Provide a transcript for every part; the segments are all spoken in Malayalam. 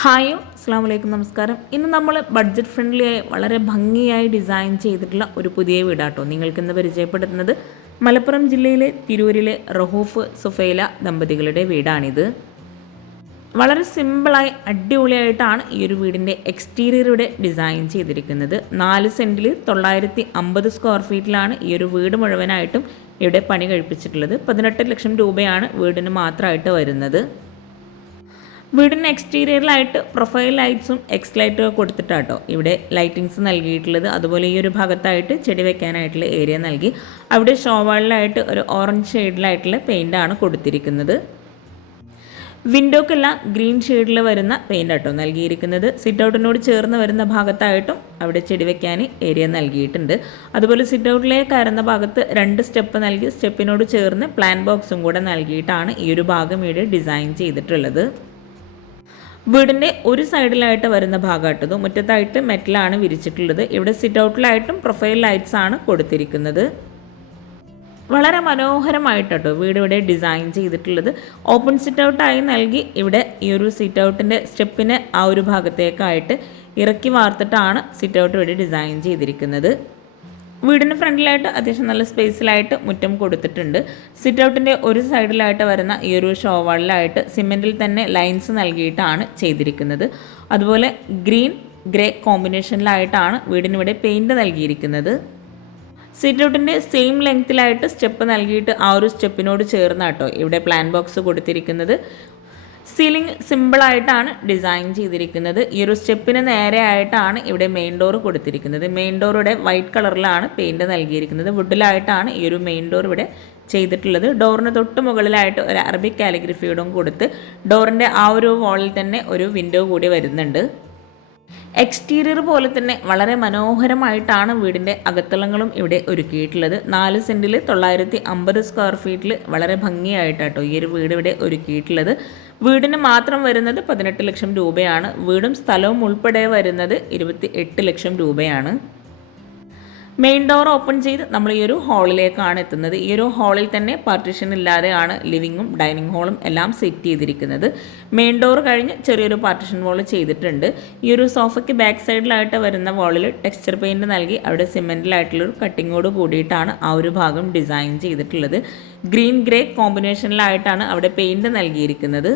ഹായ് അസ്സാം വലൈക്കും നമസ്കാരം. ഇന്ന് നമ്മൾ ബഡ്ജറ്റ് ഫ്രണ്ട്ലി ആയി വളരെ ഭംഗിയായി ഡിസൈൻ ചെയ്തിട്ടുള്ള ഒരു പുതിയ വീടാട്ടോ നിങ്ങൾക്കിന്ന് പരിചയപ്പെടുത്തുന്നത്. മലപ്പുറം ജില്ലയിലെ തിരൂരിലെ റഹൂഫ് സുഫൈല ദമ്പതികളുടെ വീടാണിത്. വളരെ സിമ്പിളായി അടിപൊളിയായിട്ടാണ് ഈ ഒരു വീടിൻ്റെ എക്സ്റ്റീരിയർ ഇവിടെ ഡിസൈൻ ചെയ്തിരിക്കുന്നത്. 4 സെൻറ്റിൽ 950 സ്ക്വയർ ഫീറ്റിലാണ് ഈ ഒരു വീട് മുഴുവനായിട്ടും ഇവിടെ പണി കഴിപ്പിച്ചിട്ടുള്ളത്. 18 ലക്ഷം രൂപയാണ് വീടിന് മാത്രമായിട്ട് വരുന്നത്. വീടിന് എക്സ്റ്റീരിയറിലായിട്ട് പ്രൊഫൈൽ ലൈറ്റ്സും എക്സ് ലൈറ്റും കൊടുത്തിട്ടാട്ടോ ഇവിടെ ലൈറ്റിങ്സ് നൽകിയിട്ടുള്ളത്. അതുപോലെ ഈ ഒരു ഭാഗത്തായിട്ട് ചെടി വെക്കാനായിട്ടുള്ള ഏരിയ നൽകി. അവിടെ ഷോവാളിലായിട്ട് ഒരു ഓറഞ്ച് ഷെയ്ഡിലായിട്ടുള്ള പെയിൻ്റാണ് കൊടുത്തിരിക്കുന്നത്. വിൻഡോക്കെല്ലാം ഗ്രീൻ ഷെയ്ഡിൽ വരുന്ന പെയിൻ്റ് ആട്ടോ നൽകിയിരിക്കുന്നത്. സിറ്റ് ഔട്ടിനോട് ചേർന്ന് വരുന്ന ഭാഗത്തായിട്ടും അവിടെ ചെടി വെക്കാൻ ഏരിയ നൽകിയിട്ടുണ്ട്. അതുപോലെ സിറ്റ് ഔട്ടിലേക്ക് കയറുന്ന ഭാഗത്ത് 2 സ്റ്റെപ്പ് നൽകി സ്റ്റെപ്പിനോട് ചേർന്ന് പ്ലാൻ ബോക്സും കൂടെ നൽകിയിട്ടാണ് ഈ ഒരു ഭാഗം ഇവിടെ ഡിസൈൻ ചെയ്തിട്ടുള്ളത്. വീടിൻ്റെ ഒരു സൈഡിലായിട്ട് വരുന്ന ഭാഗമായിട്ടത് മുറ്റത്തായിട്ട് മെറ്റലാണ് വിരിച്ചിട്ടുള്ളത്. ഇവിടെ സിറ്റ് ഔട്ടിലായിട്ടും പ്രൊഫൈൽ ലൈറ്റ്സ് ആണ് കൊടുത്തിരിക്കുന്നത്. വളരെ മനോഹരമായിട്ടോ വീട് ഇവിടെ ഡിസൈൻ ചെയ്തിട്ടുള്ളത്. ഓപ്പൺ സിറ്റ് ഔട്ടായി നൽകി ഇവിടെ ഈ ഒരു സിറ്റ് ഔട്ടിൻ്റെ സ്റ്റെപ്പിനെ ആ ഒരു ഭാഗത്തേക്കായിട്ട് ഇറക്കി വാർത്തിട്ടാണ് സിറ്റ് ഔട്ട് ഇവിടെ ഡിസൈൻ ചെയ്തിരിക്കുന്നത്. വീടിന് ഫ്രണ്ടിലായിട്ട് അത്യാവശ്യം നല്ല സ്പേസിലായിട്ട് മുറ്റം കൊടുത്തിട്ടുണ്ട്. സിറ്റ് ഔട്ടിൻ്റെ ഒരു സൈഡിലായിട്ട് വരുന്ന ഈ ഒരു ഷോവാളിലായിട്ട് സിമെൻറ്റിൽ തന്നെ ലൈൻസ് നൽകിയിട്ടാണ് ചെയ്തിരിക്കുന്നത്. അതുപോലെ ഗ്രീൻ ഗ്രേ കോമ്പിനേഷനിലായിട്ടാണ് വീടിനിവിടെ പെയിൻറ് നൽകിയിരിക്കുന്നത്. സിറ്റ് ഔട്ടിൻ്റെ സെയിം ലെങ്ത്തിലായിട്ട് സ്റ്റെപ്പ് നൽകിയിട്ട് ആ ഒരു സ്റ്റെപ്പിനോട് ചേർന്നാട്ടോ ഇവിടെ പ്ലാൻ ബോക്സ് കൊടുത്തിരിക്കുന്നത്. സീലിംഗ് സിമ്പിളായിട്ടാണ് ഡിസൈൻ ചെയ്തിരിക്കുന്നത്. ഈ ഒരു സ്റ്റെപ്പിന് നേരെ ആയിട്ടാണ് ഇവിടെ മെയിൻ ഡോർ കൊടുത്തിരിക്കുന്നത്. മെയിൻ ഡോറുടെ വൈറ്റ് കളറിലാണ് പെയിൻറ് നൽകിയിരിക്കുന്നത്. വുഡിലായിട്ടാണ് ഈ ഒരു മെയിൻ ഡോർ ഇവിടെ ചെയ്തിട്ടുള്ളത്. ഡോറിന് തൊട്ട് മുകളിലായിട്ട് ഒരു അറബിക് കാലിഗ്രഫിയോടും കൊടുത്ത് ഡോറിൻ്റെ ആ ഒരു വാളിൽ തന്നെ ഒരു വിൻഡോ കൂടി വരുന്നുണ്ട്. എക്സ്റ്റീരിയർ പോലെ തന്നെ വളരെ മനോഹരമായിട്ടാണ് വീടിൻ്റെ അകത്തളങ്ങളും ഇവിടെ ഒരുക്കിയിട്ടുള്ളത്. 4 സെൻറ്റിൽ 950 സ്ക്വയർ ഫീറ്റിൽ വളരെ ഭംഗിയായിട്ടാട്ടോ ഈ ഒരു വീട് ഇവിടെ ഒരുക്കിയിട്ടുള്ളത്. വീടിന് മാത്രം വരുന്നത് 18 ലക്ഷം രൂപയാണ്. വീടും സ്ഥലവും ഉൾപ്പെടെ വരുന്നത് 28 ലക്ഷം രൂപയാണ്. മെയിൻ ഡോർ ഓപ്പൺ ചെയ്ത് നമ്മൾ ഈ ഒരു ഹാളിലേക്കാണ് എത്തുന്നത്. ഈ ഒരു ഹാളിൽ തന്നെ പാർട്ടീഷൻ ഇല്ലാതെയാണ് ലിവിങ്ങും ഡൈനിങ് ഹാളും എല്ലാം സെറ്റ് ചെയ്തിരിക്കുന്നത്. മെയിൻ ഡോർ കഴിഞ്ഞ് ചെറിയൊരു പാർട്ടീഷൻ വാൾ ചെയ്തിട്ടുണ്ട്. ഈ ഒരു സോഫയ്ക്ക് ബാക്ക് സൈഡിലായിട്ട് വരുന്ന വാളിൽ ടെക്സ്ചർ പെയിൻറ് നൽകി അവിടെ സിമെൻറ്റിലായിട്ടുള്ളൊരു കട്ടിങ്ങോട് കൂടിയിട്ടാണ് ആ ഒരു ഭാഗം ഡിസൈൻ ചെയ്തിട്ടുള്ളത്. ഗ്രീൻ ഗ്രേ കോമ്പിനേഷനിലായിട്ടാണ് അവിടെ പെയിൻറ് നൽകിയിരിക്കുന്നത്.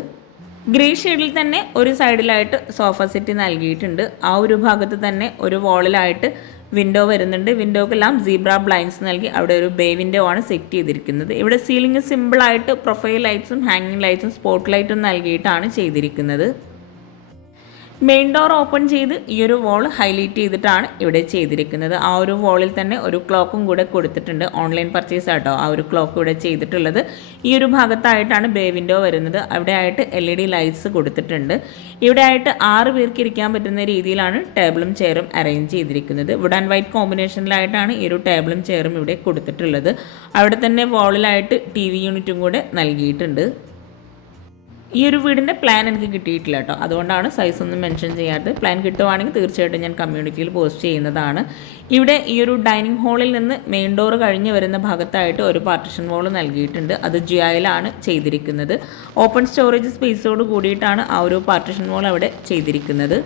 ഗ്രേ ഷെയ്ഡിൽ തന്നെ ഒരു സൈഡിലായിട്ട് സോഫ സെറ്റ് നൽകിയിട്ടുണ്ട്. ആ ഒരു ഭാഗത്ത് തന്നെ ഒരു വാളിലായിട്ട് വിൻഡോ വരുന്നുണ്ട്. വിൻഡോക്കെല്ലാം സീബ്ര ബ്ലൈൻഡ്സ് നൽകി അവിടെ ഒരു ബേ വിൻഡോ ആണ് സെറ്റ് ചെയ്തിരിക്കുന്നത്. ഇവിടെ സീലിംഗ് സിമ്പിളായിട്ട് പ്രൊഫൈൽ ലൈറ്റ്സും ഹാങ്ങിങ് ലൈറ്റ്സും സ്പോട്ട് ലൈറ്റും നൽകിയിട്ടാണ് ചെയ്തിരിക്കുന്നത്. മെയിൻ ഡോർ ഓപ്പൺ ചെയ്ത് ഈ ഒരു വാൾ ഹൈലൈറ്റ് ചെയ്തിട്ടാണ് ഇവിടെ ചെയ്തിരിക്കുന്നത്. ആ ഒരു വാളിൽ തന്നെ ഒരു ക്ലോക്കും കൂടെ കൊടുത്തിട്ടുണ്ട്. ഓൺലൈൻ പർച്ചേസ് ആട്ടോ ആ ഒരു ക്ലോക്ക് ഇവിടെ ചെയ്തിട്ടുള്ളത്. ഈ ഒരു ഭാഗത്തായിട്ടാണ് ബേ വിൻഡോ വരുന്നത്. അവിടെ ആയിട്ട് LED ലൈറ്റ്സ് കൊടുത്തിട്ടുണ്ട്. ഇവിടെ ആയിട്ട് 6 പേർക്ക് ഇരിക്കാൻ പറ്റുന്ന രീതിയിലാണ് ടേബിളും ചെയറും അറേഞ്ച് ചെയ്തിരിക്കുന്നത്. വുഡ് ആൻഡ് വൈറ്റ് കോമ്പിനേഷനിലായിട്ടാണ് ഈ ഒരു ടേബിളും ചെയറും ഇവിടെ കൊടുത്തിട്ടുള്ളത്. അവിടെ തന്നെ വാളിലായിട്ട് TV യൂണിറ്റും കൂടെ നൽകിയിട്ടുണ്ട്. ഈ ഒരു വീടിൻ്റെ പ്ലാൻ എനിക്ക് കിട്ടിയിട്ടില്ല കേട്ടോ, അതുകൊണ്ടാണ് സൈസ് ഒന്നും മെൻഷൻ ചെയ്യാത്തത്. പ്ലാൻ കിട്ടുവാണെങ്കിൽ തീർച്ചയായിട്ടും ഞാൻ കമ്മ്യൂണിറ്റിയിൽ പോസ്റ്റ് ചെയ്യുന്നതാണ്. ഇവിടെ ഈ ഒരു ഡൈനിങ് ഹാളിൽ നിന്ന് മെയിൻ ഡോർ കഴിഞ്ഞ് വരുന്ന ഭാഗത്തായിട്ട് ഒരു പാർട്ടിഷൻ വാൾ നൽകിയിട്ടുണ്ട്. അത് ജിയായിലാണ് ചെയ്തിരിക്കുന്നത്. ഓപ്പൺ സ്റ്റോറേജ് സ്പേസോട് കൂടിയിട്ടാണ് ആ ഒരു പാർട്ടിഷൻ വാൾ അവിടെ ചെയ്തിരിക്കുന്നത്.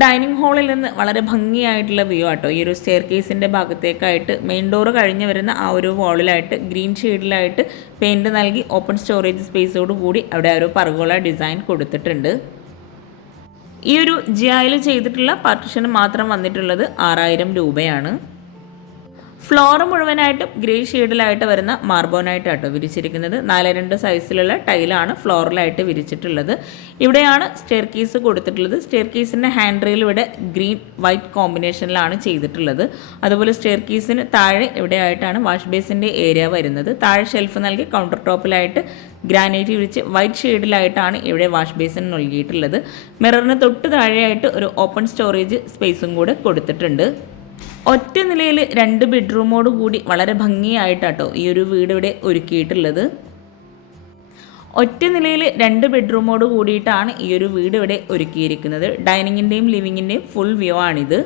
ഡൈനിങ് ഹാളിൽ നിന്ന് വളരെ ഭംഗിയായിട്ടുള്ള വ്യൂ ആട്ടോ ഈ ഒരു സ്റ്റെയർ കേസിൻ്റെ ഭാഗത്തേക്കായിട്ട് മെയിൻ ഡോർ കഴിഞ്ഞ് വരുന്ന ആ ഒരു വാളിലായിട്ട് ഗ്രീൻ ഷെയ്ഡിലായിട്ട് പെയിൻറ് നൽകി ഓപ്പൺ സ്റ്റോറേജ് സ്പേസോട് കൂടി അവിടെ ഒരു പർഗോള ഡിസൈൻ കൊടുത്തിട്ടുണ്ട്. ഈ ഒരു ജിയായിൽ ചെയ്തിട്ടുള്ള പാർട്ടിഷന് മാത്രം വന്നിട്ടുള്ളത് 6000 രൂപയാണ്. ഫ്ലോർ മുഴുവനായിട്ടും ഗ്രേ ഷെയ്ഡിലായിട്ട് വരുന്ന മാർബോണായിട്ടാട്ടോ വിരിച്ചിരിക്കുന്നത്. 4x2 സൈസിലുള്ള ടൈലാണ് ഫ്ലോറിലായിട്ട് വിരിച്ചിട്ടുള്ളത്. ഇവിടെയാണ് സ്റ്റെയർ കേസ് കൊടുത്തിട്ടുള്ളത്. സ്റ്റെയർ കേസിൻ്റെ ഹാൻഡ് റെയിൽ ഇവിടെ ഗ്രീൻ വൈറ്റ് കോമ്പിനേഷനിലാണ് ചെയ്തിട്ടുള്ളത്. അതുപോലെ സ്റ്റെയർ കേസിന് താഴെ ഇവിടെയായിട്ടാണ് വാഷ് ബേസിൻ്റെ ഏരിയ വരുന്നത്. താഴെ ഷെൽഫ് നൽകി കൗണ്ടർ ടോപ്പിലായിട്ട് ഗ്രാനൈറ്റ് വിരിച്ച് വൈറ്റ് ഷെയ്ഡിലായിട്ടാണ് ഇവിടെ വാഷ് ബേസിൻ നൽകിയിട്ടുള്ളത്. മിററിന് തൊട്ട് താഴെയായിട്ട് ഒരു ഓപ്പൺ സ്റ്റോറേജ് സ്പേസും കൂടെ കൊടുത്തിട്ടുണ്ട്. ഒറ്റ നിലയിൽ 2 ബെഡ്റൂമോട് കൂടി വളരെ ഭംഗിയായിട്ടാട്ടോ ഈ ഒരു വീട് ഇവിടെ ഒരുക്കിയിട്ടുള്ളത്. ഒറ്റ നിലയിൽ 2 ബെഡ്റൂമോട് കൂടിയിട്ടാണ് ഈ ഒരു വീട് ഇവിടെ ഒരുക്കിയിരിക്കുന്നത്. ഡൈനിങ്ങിൻ്റെയും ലിവിങ്ങിൻ്റെയും ഫുൾ വ്യൂ ആണിത്.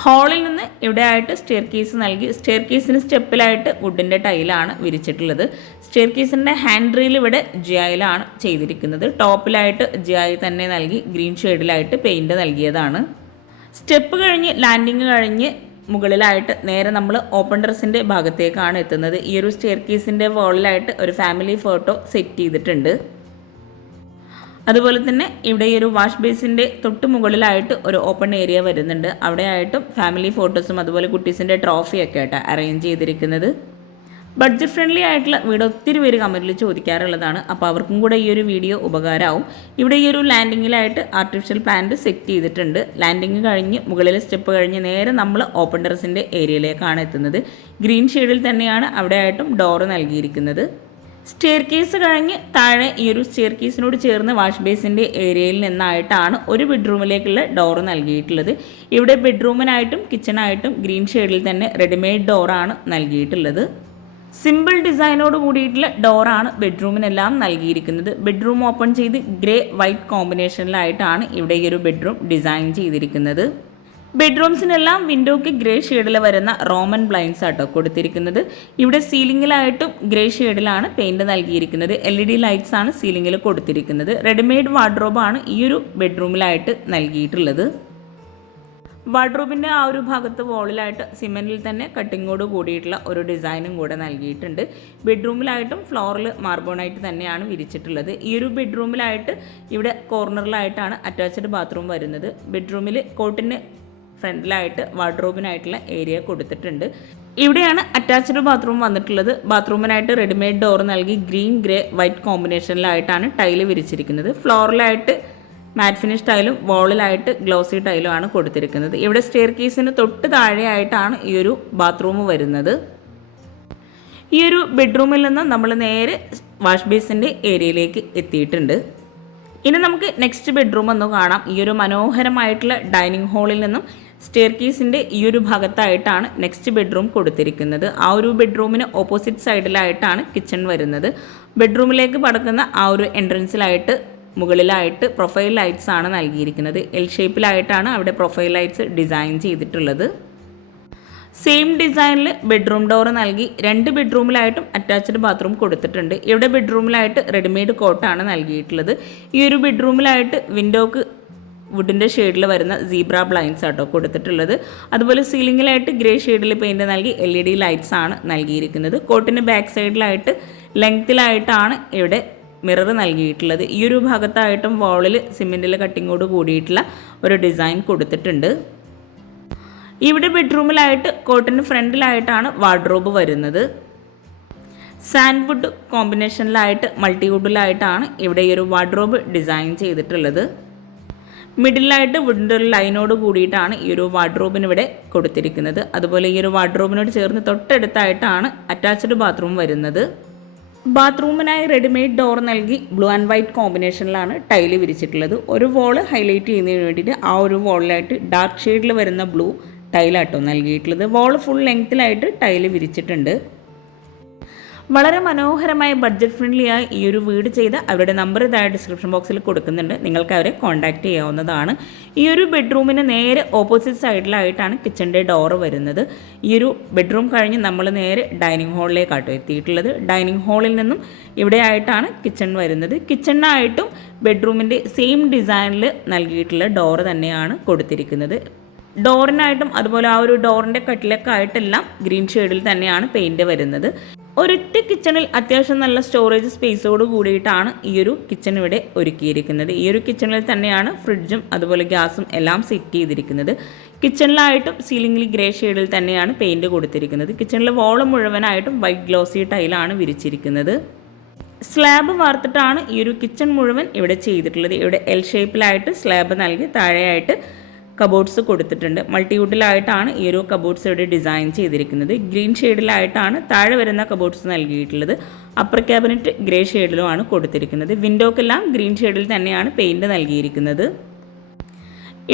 ഹാളിൽ നിന്ന് ഇവിടെയായിട്ട് സ്റ്റെയർ കേസ് നൽകി. സ്റ്റെയർ കേസിന് സ്റ്റെപ്പിലായിട്ട് വുഡിൻ്റെ ടൈലാണ് വിരിച്ചിട്ടുള്ളത്. സ്റ്റെയർ കേസിൻ്റെ ഹാൻഡ് റെയിൽ ഇവിടെ ജിയായിലാണ് ചെയ്തിരിക്കുന്നത്. ടോപ്പിലായിട്ട് ജിയായി തന്നെ നൽകി ഗ്രീൻ ഷെയ്ഡിലായിട്ട് പെയിൻറ് നൽകിയതാണ്. സ്റ്റെപ്പ് കഴിഞ്ഞ് ലാൻഡിങ് കഴിഞ്ഞ് മുകളിലായിട്ട് നേരെ നമ്മൾ ഓപ്പൺ ടെറസിൻ്റെ ഭാഗത്തേക്കാണ് എത്തുന്നത്. ഈ ഒരു സ്റ്റെയർ കേസിൻ്റെ വോളിലായിട്ട് ഒരു ഫാമിലി ഫോട്ടോ സെറ്റ് ചെയ്തിട്ടുണ്ട്. അതുപോലെ തന്നെ ഇവിടെ ഈ ഒരു വാഷ് ബേസിൻ്റെ തൊട്ട് മുകളിലായിട്ട് ഒരു ഓപ്പൺ ഏരിയ വരുന്നുണ്ട്. അവിടെയായിട്ടും ഫാമിലി ഫോട്ടോസും അതുപോലെ കുട്ടീസിൻ്റെ ട്രോഫിയൊക്കെ ആയിട്ട് അറേഞ്ച് ചെയ്തിരിക്കുന്നത്. ബഡ്ജറ്റ് ഫ്രണ്ട്ലി ആയിട്ടുള്ള വീട് ഒത്തിരി പേര് കമൻറ്റിൽ ചോദിക്കാറുള്ളതാണ്. അപ്പോൾ അവർക്കും കൂടെ ഈ ഒരു വീഡിയോ ഉപകാരമാവും. ഇവിടെ ഈ ഒരു ലാൻഡിങ്ങിലായിട്ട് ആർട്ടിഫിഷ്യൽ പ്ലാന്റ് സെറ്റ് ചെയ്തിട്ടുണ്ട്. ലാൻഡിങ് കഴിഞ്ഞ് മുകളിലെ സ്റ്റെപ്പ് കഴിഞ്ഞ് നേരെ നമ്മൾ ഓപ്പൺ ടെറസിൻ്റെ ഏരിയയിലേക്കാണ് എത്തുന്നത്. ഗ്രീൻ ഷെയ്ഡിൽ തന്നെയാണ് അവിടെയായിട്ടും ഡോറ് നൽകിയിരിക്കുന്നത്. സ്റ്റെയർ കേസ് കഴിഞ്ഞ് താഴെ ഈ ഒരു സ്റ്റെയർ കേസിനോട് ചേർന്ന് വാഷ് ബേസിൻ്റെ ഏരിയയിൽ നിന്നായിട്ടാണ് ഒരു ബെഡ്റൂമിലേക്കുള്ള ഡോറ് നൽകിയിട്ടുള്ളത്. ഇവിടെ ബെഡ്റൂമിനായിട്ടും കിച്ചണായിട്ടും ഗ്രീൻ ഷെയ്ഡിൽ തന്നെ റെഡിമെയ്ഡ് ഡോറാണ് നൽകിയിട്ടുള്ളത്. സിമ്പിൾ ഡിസൈനോട് കൂടിയിട്ടുള്ള ഡോറാണ് ബെഡ്റൂമിനെല്ലാം നൽകിയിരിക്കുന്നത്. ബെഡ്റൂം ഓപ്പൺ ചെയ്ത് ഗ്രേ വൈറ്റ് കോമ്പിനേഷനിലായിട്ടാണ് ഇവിടെ ഈ ഒരു ബെഡ്റൂം ഡിസൈൻ ചെയ്തിരിക്കുന്നത്. ബെഡ്റൂംസിനെല്ലാം വിൻഡോയ്ക്ക് ഗ്രേ ഷെയ്ഡിൽ വരുന്ന റോമൻ ബ്ലൈൻഡ്സ് ആട്ടോ കൊടുത്തിരിക്കുന്നത്. ഇവിടെ സീലിംഗിലായിട്ടും ഗ്രേ ഷെയ്ഡിലാണ് പെയിൻറ് നൽകിയിരിക്കുന്നത്. LED ലൈറ്റ്സ് ആണ് സീലിംഗിൽ കൊടുത്തിരിക്കുന്നത്. റെഡിമെയ്ഡ് വാർഡ്രോബാണ് ഈ ഒരു ബെഡ്റൂമിലായിട്ട് നൽകിയിട്ടുള്ളത്. വാർഡ്രോബിൻ്റെ ആ ഒരു ഭാഗത്ത് വോളിലായിട്ട് സിമെൻറ്റിൽ തന്നെ കട്ടിങ്ങോട് കൂടിയിട്ടുള്ള ഒരു ഡിസൈനും കൂടെ നൽകിയിട്ടുണ്ട്. ബെഡ്റൂമിലായിട്ടും ഫ്ലോറിൽ മാർബോണൈറ്റ് തന്നെയാണ് വിരിച്ചിട്ടുള്ളത്. ഈ ഒരു ബെഡ്റൂമിലായിട്ട് ഇവിടെ കോർണറിലായിട്ടാണ് അറ്റാച്ച്ഡ് ബാത്റൂം വരുന്നത്. ബെഡ്റൂമിൽ കോട്ടിന് ഫ്രണ്ടിലായിട്ട് വാർഡ്രോബിനായിട്ടുള്ള ഏരിയ കൊടുത്തിട്ടുണ്ട്. ഇവിടെയാണ് അറ്റാച്ച്ഡ് ബാത്റൂം വന്നിട്ടുള്ളത്. ബാത്റൂമിനായിട്ട് റെഡിമെയ്ഡ് ഡോർ നൽകി ഗ്രീൻ ഗ്രേ വൈറ്റ് കോമ്പിനേഷനിലായിട്ടാണ് ടൈല് വിരിച്ചിരിക്കുന്നത്. ഫ്ലോറിലായിട്ട് മാറ്റ് ഫിനിഷ് ടൈലും വോളിലായിട്ട് ഗ്ലോസി ടൈലും ആണ് കൊടുത്തിരിക്കുന്നത്. ഇവിടെ സ്റ്റെയർ കേസിന് തൊട്ട് താഴെയായിട്ടാണ് ഈ ഒരു ബാത്റൂം വരുന്നത്. ഈ ഒരു ബെഡ്റൂമിൽ നിന്ന് നമ്മൾ നേരെ വാഷ് ബേസിൻ്റെ ഏരിയയിലേക്ക് എത്തിയിട്ടുണ്ട്. ഇനി നമുക്ക് നെക്സ്റ്റ് ബെഡ്റൂം ഒന്ന് കാണാം. ഈ ഒരു മനോഹരമായിട്ടുള്ള ഡൈനിങ് ഹാളിൽ നിന്നും സ്റ്റെയർ കേസിൻ്റെ ഈ ഒരു ഭാഗത്തായിട്ടാണ് നെക്സ്റ്റ് ബെഡ്റൂം കൊടുത്തിരിക്കുന്നത്. ആ ഒരു ബെഡ്റൂമിന് ഓപ്പോസിറ്റ് സൈഡിലായിട്ടാണ് കിച്ചൺ വരുന്നത്. ബെഡ്റൂമിലേക്ക് കടക്കുന്ന ആ ഒരു എൻട്രൻസിലായിട്ട് മുകളിലായിട്ട് പ്രൊഫൈൽ ലൈറ്റ്സ് ആണ് നൽകിയിരിക്കുന്നത്. എൽ ഷേപ്പിലായിട്ടാണ് അവിടെ പ്രൊഫൈൽ ലൈറ്റ്സ് ഡിസൈൻ ചെയ്തിട്ടുള്ളത്. സെയിം ഡിസൈനിൽ ബെഡ്റൂം ഡോർ നൽകി 2 ബെഡ്റൂമിലായിട്ടും അറ്റാച്ച്ഡ് ബാത്റൂം കൊടുത്തിട്ടുണ്ട്. ഇവിടെ ബെഡ്റൂമിലായിട്ട് റെഡിമെയ്ഡ് കോട്ടാണ് നൽകിയിട്ടുള്ളത്. ഈ ഒരു ബെഡ്റൂമിലായിട്ട് വിൻഡോക്ക് വുഡിൻ്റെ ഷെയ്ഡിൽ വരുന്ന സീബ്ര ബ്ലൈൻഡ്സ് ആട്ടോ കൊടുത്തിട്ടുള്ളത്. അതുപോലെ സീലിംഗിലായിട്ട് ഗ്രേ ഷെയ്ഡിൽ പെയിൻറ് നൽകി LED ലൈറ്റ്സ് ആണ് നൽകിയിരിക്കുന്നത്. കോട്ടിന് ബാക്ക് സൈഡിലായിട്ട് ലെങ്ത്തിലായിട്ടാണ് ഇവിടെ മിറർ നൽകിയിട്ടുള്ളത്. ഈ ഒരു ഭാഗത്തായിട്ടും വാളിൽ സിമെൻറ്റിലെ കട്ടിങ്ങോട് കൂടിയിട്ടുള്ള ഒരു ഡിസൈൻ കൊടുത്തിട്ടുണ്ട്. ഇവിടെ ബെഡ്റൂമിലായിട്ട് കോട്ടിന് ഫ്രണ്ടിലായിട്ടാണ് വാർഡ്രോബ് വരുന്നത്. സാൻഡ്വുഡ് കോമ്പിനേഷനിലായിട്ട് മൾട്ടിവുഡിലായിട്ടാണ് ഇവിടെ ഈ ഒരു വാർഡ്രോബ് ഡിസൈൻ ചെയ്തിട്ടുള്ളത്. മിഡിലായിട്ട് വുഡിൻ്റെ ഒരു ലൈനോട് കൂടിയിട്ടാണ് ഈ ഒരു വാർഡ്രോബിന് ഇവിടെ കൊടുത്തിരിക്കുന്നത്. അതുപോലെ ഈ ഒരു വാർഡ്രോബിനോട് ചേർന്ന് തൊട്ടടുത്തായിട്ടാണ് അറ്റാച്ച്ഡ് ബാത്റൂം വരുന്നത്. ബാത്റൂമിനായി റെഡിമെയ്ഡ് ഡോർ നൽകി ബ്ലൂ ആൻഡ് വൈറ്റ് കോമ്പിനേഷനിലാണ് ടൈല് വിരിച്ചിട്ടുള്ളത്. ഒരു വോള് ഹൈലൈറ്റ് ചെയ്യുന്നതിന് വേണ്ടിയിട്ട് ആ ഒരു വോളിലായിട്ട് ഡാർക്ക് ഷെയ്ഡിൽ വരുന്ന ബ്ലൂ ടൈലാട്ടോ നൽകിയിട്ടുള്ളത്. വോള് ഫുൾ ലെങ്ത്തിലായിട്ട് ടൈല് വിരിച്ചിട്ടുണ്ട്. വളരെ മനോഹരമായ ബഡ്ജറ്റ് ഫ്രണ്ട്ലി ആയി ഈ ഒരു വീട് ചെയ്ത് അവരുടെ നമ്പർ ഇതായ ഡിസ്ക്രിപ്ഷൻ ബോക്സിൽ കൊടുക്കുന്നുണ്ട്. നിങ്ങൾക്ക് അവരെ കോൺടാക്റ്റ് ചെയ്യാവുന്നതാണ്. ഈ ഒരു ബെഡ്റൂമിന് നേരെ ഓപ്പോസിറ്റ് സൈഡിലായിട്ടാണ് കിച്ചൻ്റെ ഡോറ് വരുന്നത്. ഈ ഒരു ബെഡ്റൂം കഴിഞ്ഞ് നമ്മൾ നേരെ ഡൈനിങ് ഹാളിലേക്കാട്ടോ എത്തിയിട്ടുള്ളത്. ഡൈനിങ് ഹാളിൽ നിന്നും ഇവിടെയായിട്ടാണ് കിച്ചൺ വരുന്നത്. കിച്ചണിനായിട്ടും ബെഡ്റൂമിൻ്റെ സെയിം ഡിസൈനിൽ നൽകിയിട്ടുള്ള ഡോറ് തന്നെയാണ് കൊടുത്തിരിക്കുന്നത്. ഡോറിനായിട്ടും അതുപോലെ ആ ഒരു ഡോറിൻ്റെ കട്ടിലൊക്കെയായിട്ടെല്ലാം ഗ്രീൻ ഷെയ്ഡിൽ തന്നെയാണ് പെയിൻറ് വരുന്നത്. ഒരൊറ്റ കിച്ചണിൽ അത്യാവശ്യം നല്ല സ്റ്റോറേജ് സ്പേസോട് കൂടിയിട്ടാണ് ഈ ഒരു കിച്ചൺ ഇവിടെ ഒരുക്കിയിരിക്കുന്നത്. ഈ ഒരു കിച്ചണിൽ തന്നെയാണ് ഫ്രിഡ്ജും അതുപോലെ ഗ്യാസും എല്ലാം സെറ്റ് ചെയ്തിരിക്കുന്നത്. കിച്ചണിലായിട്ടും സീലിംഗിൽ ഗ്രേ ഷെയ്ഡിൽ തന്നെയാണ് പെയിൻറ് കൊടുത്തിരിക്കുന്നത്. കിച്ചണിലെ വോള് മുഴുവനായിട്ടും വൈറ്റ് ഗ്ലോസി ടൈലാണ് വിരിച്ചിരിക്കുന്നത്. സ്ലാബ് വാർത്തിട്ടാണ് ഈ ഒരു കിച്ചൺ മുഴുവൻ ഇവിടെ ചെയ്തിട്ടുള്ളത്. ഇവിടെ എൽ ഷേപ്പിലായിട്ട് സ്ലാബ് നൽകി താഴെയായിട്ട് കബോർഡ്സ് കൊടുത്തിട്ടുണ്ട്. മൾട്ടിവുഡിലായിട്ടാണ് ഈ ഒരു കബോർഡ്സ് ഇവിടെ ഡിസൈൻ ചെയ്തിരിക്കുന്നത്. ഗ്രീൻ ഷെയ്ഡിലായിട്ടാണ് താഴെ വരുന്ന കബോർഡ്സ് നൽകിയിട്ടുള്ളത്. അപ്പർ ക്യാബിനറ്റ് ഗ്രേ ഷെയ്ഡിലുമാണ് കൊടുത്തിരിക്കുന്നത്. വിൻഡോക്കെല്ലാം ഗ്രീൻ ഷെയ്ഡിൽ തന്നെയാണ് പെയിൻറ് നൽകിയിരിക്കുന്നത്.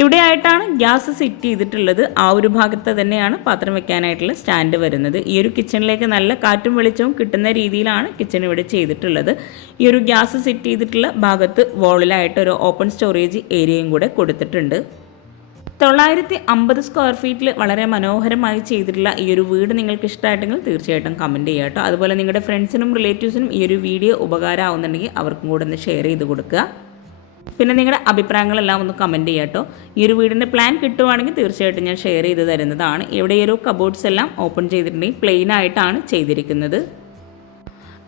ഇവിടെയായിട്ടാണ് ഗ്യാസ് സെറ്റ് ചെയ്തിട്ടുള്ളത്. ആ ഒരു ഭാഗത്ത് തന്നെയാണ് പാത്രം വെക്കാനായിട്ടുള്ള സ്റ്റാൻഡ് വരുന്നത്. ഈ ഒരു കിച്ചണിലേക്ക് നല്ല കാറ്റും വെളിച്ചവും കിട്ടുന്ന രീതിയിലാണ് കിച്ചൺ ഇവിടെ ചെയ്തിട്ടുള്ളത്. ഈ ഒരു ഗ്യാസ് സെറ്റ് ചെയ്തിട്ടുള്ള ഭാഗത്ത് വോളിലായിട്ട് ഒരു ഓപ്പൺ സ്റ്റോറേജ് ഏരിയയും കൂടെ കൊടുത്തിട്ടുണ്ട്. 950 സ്ക്വയർ ഫീറ്റിൽ വളരെ മനോഹരമായി ചെയ്തിട്ടുള്ള ഈ ഒരു വീട് നിങ്ങൾക്ക് ഇഷ്ടമായിട്ടെങ്കിൽ തീർച്ചയായിട്ടും കമൻറ്റ് ചെയ്യുക കേട്ടോ. അതുപോലെ നിങ്ങളുടെ ഫ്രണ്ട്സിനും റിലേറ്റീവ്സിനും ഈ ഒരു വീഡിയോ ഉപകാരമാവുന്നുണ്ടെങ്കിൽ അവർക്കും കൂടെ ഒന്ന് ഷെയർ ചെയ്ത് കൊടുക്കുക. പിന്നെ നിങ്ങളുടെ അഭിപ്രായങ്ങളെല്ലാം ഒന്ന് കമൻറ്റ് ചെയ്യുക കേട്ടോ. ഈ ഒരു വീടിൻ്റെ പ്ലാൻ കിട്ടുവാണെങ്കിൽ തീർച്ചയായിട്ടും ഞാൻ ഷെയർ ചെയ്ത് തരുന്നതാണ്. ഇവിടെ ഈ ഒരു കബോർഡ്സ് എല്ലാം ഓപ്പൺ ചെയ്തിട്ടുണ്ടെങ്കിൽ പ്ലെയിൻ ആയിട്ടാണ് ചെയ്തിരിക്കുന്നത്.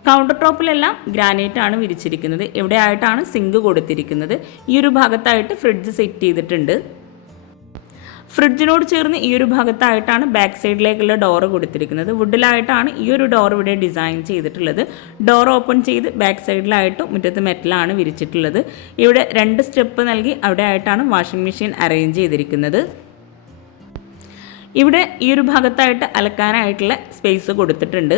കൗണ്ടർ ടോപ്പിലെല്ലാം ഗ്രാനൈറ്റ് ആണ് വിരിച്ചിരിക്കുന്നത്. ഇവിടെ ആയിട്ടാണ് സിങ്ക് കൊടുത്തിരിക്കുന്നത്. ഈ ഒരു ഭാഗത്തായിട്ട് ഫ്രിഡ്ജ് സെറ്റ് ചെയ്തിട്ടുണ്ട്. ഫ്രിഡ്ജിനോട് ചേർന്ന് ഈ ഒരു ഭാഗത്തായിട്ടാണ് ബാക്ക് സൈഡിലേക്കുള്ള ഡോറ് കൊടുത്തിരിക്കുന്നത്. വുഡിലായിട്ടാണ് ഈ ഒരു ഡോർ ഇവിടെ ഡിസൈൻ ചെയ്തിട്ടുള്ളത്. ഡോർ ഓപ്പൺ ചെയ്ത് ബാക്ക് സൈഡിലായിട്ടും മുറ്റത്ത് മെറ്റലാണ് വിരിച്ചിട്ടുള്ളത്. ഇവിടെ 2 സ്റ്റെപ്പ് നൽകി അവിടെ ആയിട്ടാണ് വാഷിംഗ് മെഷീൻ അറേഞ്ച് ചെയ്തിരിക്കുന്നത്. ഇവിടെ ഈ ഒരു ഭാഗത്തായിട്ട് അലക്കാനായിട്ടുള്ള സ്പേസ് കൊടുത്തിട്ടുണ്ട്.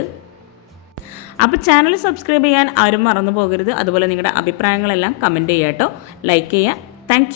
അപ്പോൾ ചാനൽ സബ്സ്ക്രൈബ് ചെയ്യാൻ ആരും മറന്നു പോകരുത്. അതുപോലെ നിങ്ങളുടെ അഭിപ്രായങ്ങളെല്ലാം കമൻറ്റ് ചെയ്യാം കേട്ടോ. ലൈക്ക് ചെയ്യുക. താങ്ക്